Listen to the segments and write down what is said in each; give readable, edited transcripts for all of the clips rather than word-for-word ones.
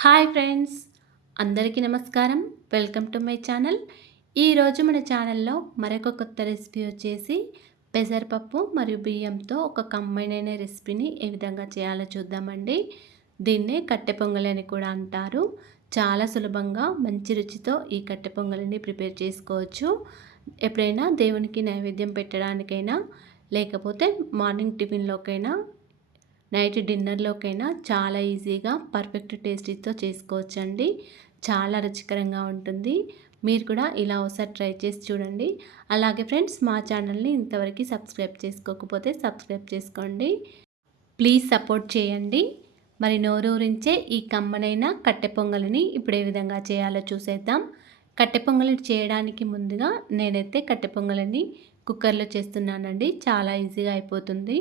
Hi friends, అందరికీ నమస్కారం. Welcome to my channel. ఈరోజు మన ఛానల్లో మరొక కొత్త రెసిపీ వచ్చేసి పెసరపప్పు మరియు బియ్యంతో ఒక కంబైన్ అయిన రెసిపీని ఏ విధంగా చేయాలో చూద్దామండి. దీన్నే కట్టె పొంగలి అని కూడా అంటారు. చాలా సులభంగా మంచి రుచితో ఈ కట్టె పొంగలిని ప్రిపేర్ చేసుకోవచ్చు. ఎప్పుడైనా దేవునికి నైవేద్యం పెట్టడానికైనా, లేకపోతే మార్నింగ్ టిఫిన్లోకైనా, నైట్ డిన్నర్లోకైనా చాలా ఈజీగా పర్ఫెక్ట్ టేస్టీతో చేసుకోవచ్చండి. చాలా రుచికరంగా ఉంటుంది. మీరు కూడా ఇలా ఒకసారి ట్రై చేసి చూడండి. అలాగే ఫ్రెండ్స్, మా ఛానల్ని ఇంతవరకు సబ్స్క్రైబ్ చేసుకోకపోతే సబ్స్క్రైబ్ చేసుకోండి. ప్లీజ్ సపోర్ట్ చేయండి. మరి నోరూరించే ఈ కమ్మనైన కట్టె పొంగలిని ఇప్పుడు ఏ విధంగా చేయాలో చూసేద్దాం. కట్టె పొంగలి చేయడానికి ముందుగా నేనైతే కట్టె పొంగలిని కుక్కర్లో చేస్తున్నానండి. చాలా ఈజీగా అయిపోతుంది.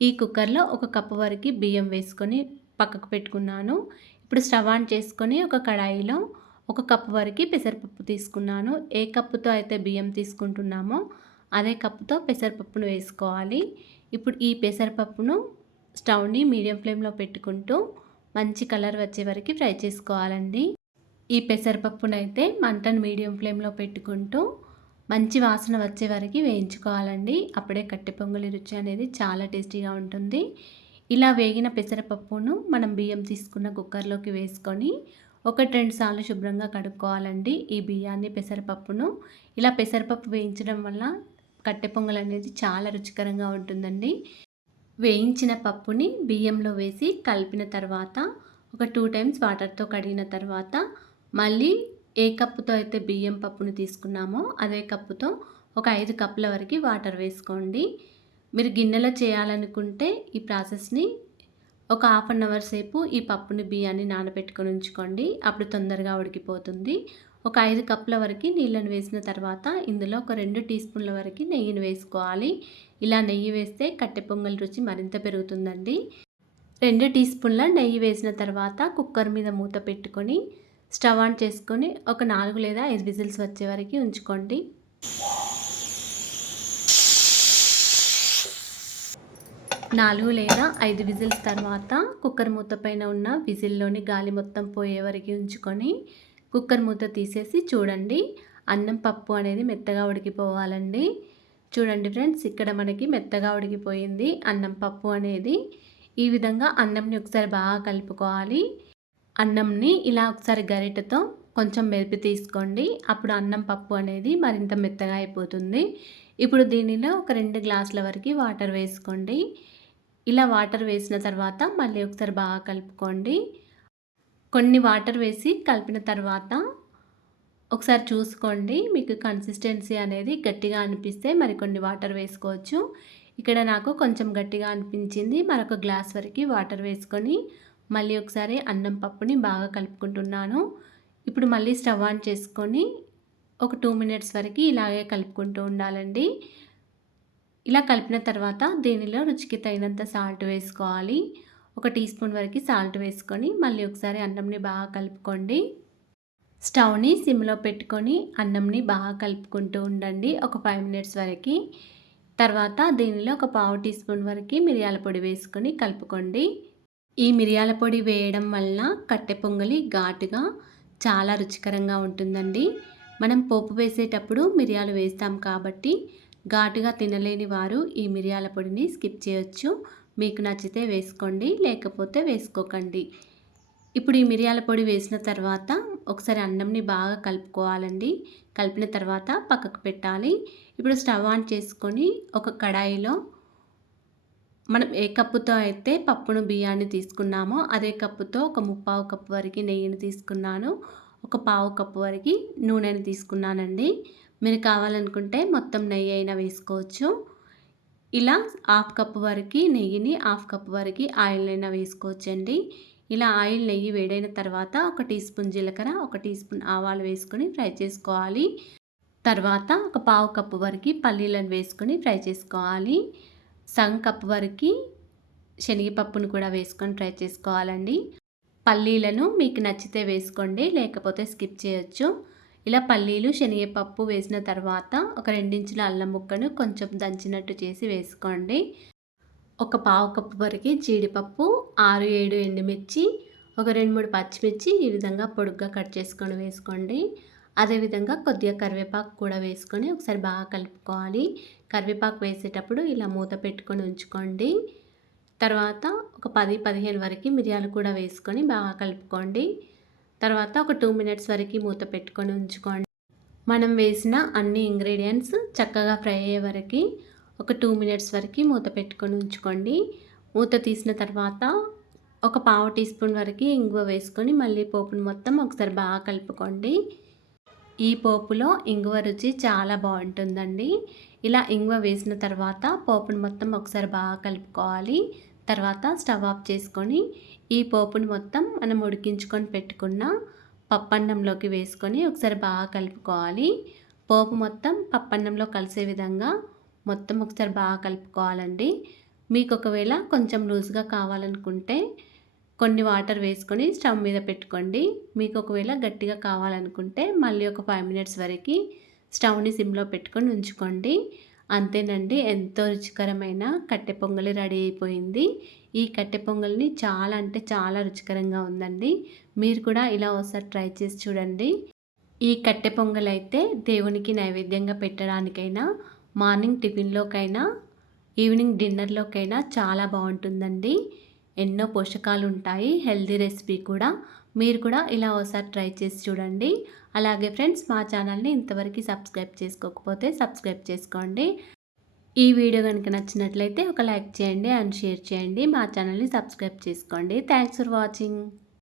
ఈ కుక్కర్లో ఒక కప్పు వరకు బియ్యం వేసుకొని పక్కకు పెట్టుకున్నాను. ఇప్పుడు స్టవ్ ఆన్ చేసుకొని ఒక కడాయిలో ఒక కప్పు వరకు పెసరపప్పు తీసుకున్నాను. ఏ కప్పుతో అయితే బియ్యం తీసుకుంటున్నామో అదే కప్పుతో పెసరపప్పును వేసుకోవాలి. ఇప్పుడు ఈ పెసరపప్పును స్టవ్ని మీడియం ఫ్లేమ్లో పెట్టుకుంటూ మంచి కలర్ వచ్చే వరకు ఫ్రై చేసుకోవాలండి. ఈ పెసరపప్పునైతే మంటను మీడియం ఫ్లేమ్లో పెట్టుకుంటూ మంచి వాసన వచ్చే వరకు వేయించుకోవాలండి. అప్పుడే కట్టె పొంగలి రుచి అనేది చాలా టేస్టీగా ఉంటుంది. ఇలా వేగిన పెసరపప్పును మనం బియ్యం తీసుకున్న కుక్కర్లోకి వేసుకొని 1-2 సార్లు శుభ్రంగా కడుక్కోవాలండి ఈ బియ్యాన్ని, పెసరపప్పును. ఇలా పెసరపప్పు వేయించడం వల్ల కట్టె పొంగలి అనేది చాలా రుచికరంగా ఉంటుందండి. వేయించిన పప్పుని బియ్యంలో వేసి కలిపిన తర్వాత ఒక 2 టైమ్స్ వాటర్తో కడిగిన తర్వాత మళ్ళీ ఏ కప్పుతో అయితే బియ్యం పప్పుని తీసుకున్నామో అదే కప్పుతో ఒక 5 కప్పుల వరకు వాటర్ వేసుకోండి. మీరు గిన్నెలో చేయాలనుకుంటే ఈ ప్రాసెస్ని ఒక హాఫ్ అన్ అవర్ సేపు ఈ పప్పుని బియ్యాన్ని నానబెట్టుకొని ఉంచుకోండి. అప్పుడు తొందరగా ఉడికిపోతుంది. ఒక 5 కప్పుల వరకు నీళ్ళను వేసిన తర్వాత ఇందులో ఒక 2 టీ స్పూన్ల వరకు నెయ్యిని వేసుకోవాలి. ఇలా నెయ్యి వేస్తే కట్టె పొంగల్ రుచి మరింత పెరుగుతుందండి. 2 టీ స్పూన్ల నెయ్యి వేసిన తర్వాత కుక్కర్ మీద మూత పెట్టుకొని స్టవ్ ఆన్ చేసుకొని ఒక 4 లేదా 5 విజిల్స్ వచ్చే వరకు ఉంచుకోండి. 4 లేదా 5 విజిల్స్ తర్వాత కుక్కర్ మూత పైన ఉన్న విజిల్లోని గాలి మొత్తం పోయే వరకు ఉంచుకొని కుక్కర్ మూత తీసేసి చూడండి. అన్నం పప్పు అనేది మెత్తగా ఉడికిపోవాలండి. చూడండి ఫ్రెండ్స్, ఇక్కడ మనకి మెత్తగా ఉడికిపోయింది అన్నం పప్పు అనేది. ఈ విధంగా అన్నంని ఒకసారి బాగా కలుపుకోవాలి. అన్నంని ఇలా ఒకసారి గరిటెతో కొంచెం మెదిపి తీసుకోండి. అప్పుడు అన్నం పప్పు అనేది మరింత మెత్తగా అయిపోతుంది. ఇప్పుడు దీనిలో ఒక 2 గ్లాసుల వరకు వాటర్ వేసుకోండి. ఇలా వాటర్ వేసిన తర్వాత మళ్ళీ ఒకసారి బాగా కలుపుకోండి. కొన్ని వాటర్ వేసి కలిపిన తర్వాత ఒకసారి చూసుకోండి. మీకు కన్సిస్టెన్సీ అనేది గట్టిగా అనిపిస్తే మరికొన్ని వాటర్ వేసుకోవచ్చు. ఇక్కడ నాకు కొంచెం గట్టిగా అనిపించింది. మరొక గ్లాస్ వరకు వాటర్ వేసుకొని మళ్ళీ ఒకసారి అన్నం పప్పుని బాగా కలుపుకుంటున్నాను. ఇప్పుడు మళ్ళీ స్టవ్ ఆన్ చేసుకొని ఒక 2 మినిట్స్ వరకు ఇలాగే కలుపుకుంటూ ఉండాలండి. ఇలా కలిపిన తర్వాత దీనిలో రుచికి తగినంత సాల్ట్ వేసుకోవాలి. ఒక టీ స్పూన్ వరకు సాల్ట్ వేసుకొని మళ్ళీ ఒకసారి అన్నంని బాగా కలుపుకోండి. స్టవ్ని సిమ్లో పెట్టుకొని అన్నంని బాగా కలుపుకుంటూ ఉండండి ఒక 5 మినిట్స్ వరకు. తర్వాత దీనిలో ఒక పావు టీ స్పూన్ వరకు మిరియాల పొడి వేసుకొని కలుపుకోండి. ఈ మిరియాల పొడి వేయడం వల్ల కట్టె పొంగలి ఘాటుగా చాలా రుచికరంగా ఉంటుందండి. మనం పోపు వేసేటప్పుడు మిరియాలు వేస్తాం కాబట్టి ఘాటుగా తినలేని వారు ఈ మిరియాల పొడిని స్కిప్ చేయొచ్చు. మీకు నచ్చితే వేసుకోండి, లేకపోతే వేసుకోకండి. ఇప్పుడు ఈ మిరియాల పొడి వేసిన తర్వాత ఒకసారి అన్నంని బాగా కలుపుకోవాలండి. కలిపిన తర్వాత పక్కకు పెట్టాలి. ఇప్పుడు స్టవ్ ఆన్ చేసుకొని ఒక కడాయిలో మనం ఏ కప్పుతో అయితే పప్పును బియ్యాన్ని తీసుకున్నామో అదే కప్పుతో ఒక 3/4 కప్పు వరకు నెయ్యిని తీసుకున్నాను. ఒక పావు కప్పు వరకు నూనెని తీసుకున్నానండి. మీరు కావాలనుకుంటే మొత్తం నెయ్యి అయినా వేసుకోవచ్చు. ఇలా హాఫ్ కప్పు వరకు నెయ్యిని, హాఫ్ కప్పు వరకు ఆయిల్ అయినా వేసుకోవచ్చండి. ఇలా ఆయిల్ నెయ్యి వేడైన తర్వాత ఒక టీ స్పూన్ జీలకర్ర, ఒక టీ స్పూన్ ఆవాలు వేసుకొని ఫ్రై చేసుకోవాలి. తర్వాత ఒక పావు కప్పు వరకు పల్లీలను వేసుకొని ఫ్రై చేసుకోవాలి. సగం కప్పు వరకు శనగపప్పును కూడా వేసుకొని ఫ్రై చేసుకోవాలండి. పల్లీలను మీకు నచ్చితే వేసుకోండి, లేకపోతే స్కిప్ చేయొచ్చు. ఇలా పల్లీలు, శనగపప్పు వేసిన తర్వాత ఒక 2 ఇంచుల అల్లం ముక్కను కొంచెం దంచినట్టు చేసి వేసుకోండి. ఒక పావు కప్పు వరకు జీడిపప్పు, 6-7 ఎండుమిర్చి, ఒక 2, 3 పచ్చిమిర్చి ఈ విధంగా పొడుగ్గా కట్ చేసుకొని వేసుకోండి. అదేవిధంగా కొద్దిగా కరివేపాకు కూడా వేసుకొని ఒకసారి బాగా కలుపుకోవాలి. కరివేపాకు వేసేటప్పుడు ఇలా మూత పెట్టుకొని ఉంచుకోండి. తర్వాత ఒక 10, 15 వరకు మిరియాలు కూడా వేసుకొని బాగా కలుపుకోండి. తర్వాత ఒక 2 మినిట్స్ వరకు మూత పెట్టుకొని ఉంచుకోండి. మనం వేసిన అన్ని ఇంగ్రీడియంట్స్ చక్కగా ఫ్రై అయ్యే వరకు ఒక 2 మినిట్స్ వరకు మూత పెట్టుకొని ఉంచుకోండి. మూత తీసిన తర్వాత ఒక పావు టీ స్పూన్ వరకు ఇంగువ వేసుకొని మళ్ళీ పోపును మొత్తం ఒకసారి బాగా కలుపుకోండి. ఈ పోపులో ఇంగువ రుచి చాలా బాగుంటుందండి. ఇలా ఇంగువ వేసిన తర్వాత పోపును మొత్తం ఒకసారి బాగా కలుపుకోవాలి. తర్వాత స్టవ్ ఆఫ్ చేసుకొని ఈ పోపును మొత్తం మనం ఉడికించుకొని పెట్టుకున్న పప్పన్నంలోకి వేసుకొని ఒకసారి బాగా కలుపుకోవాలి. పోపు మొత్తం పప్పన్నంలో కలిసే విధంగా మొత్తం ఒకసారి బాగా కలుపుకోవాలండి. మీకు ఒకవేళ కొంచెం లూజ్గా కావాలనుకుంటే కొన్ని వాటర్ వేసుకొని స్టవ్ మీద పెట్టుకోండి. మీకు ఒకవేళ గట్టిగా కావాలనుకుంటే మళ్ళీ ఒక 5 మినిట్స్ వరకు స్టవ్ని సిమ్లో పెట్టుకొని ఉంచుకోండి. అంతేనండి, ఎంతో రుచికరమైన కట్టె పొంగలి రెడీ అయిపోయింది. ఈ కట్టె పొంగల్ని చాలా అంటే చాలా రుచికరంగా ఉందండి. మీరు కూడా ఇలా ఒకసారి ట్రై చేసి చూడండి. ఈ కట్టె పొంగల్ అయితే దేవునికి నైవేద్యంగా పెట్టడానికైనా, మార్నింగ్ టిఫిన్లోకైనా, ఈవినింగ్ డిన్నర్లోకైనా చాలా బాగుంటుందండి. ఎన్నో పోషకాలు ఉంటాయి. హెల్తీ రెసిపీ కూడా. మీరు కూడా ఇలా ఒకసారి ట్రై చేసి చూడండి. అలాగే ఫ్రెండ్స్, మా ఛానల్ని ఇంతవరకు సబ్స్క్రైబ్ చేసుకోకపోతే సబ్స్క్రైబ్ చేసుకోండి. ఈ వీడియో కనుక నచ్చినట్లయితే ఒక లైక్ చేయండి అండ్ షేర్ చేయండి. మా ఛానల్ని సబ్స్క్రైబ్ చేసుకోండి. Thanks for watching.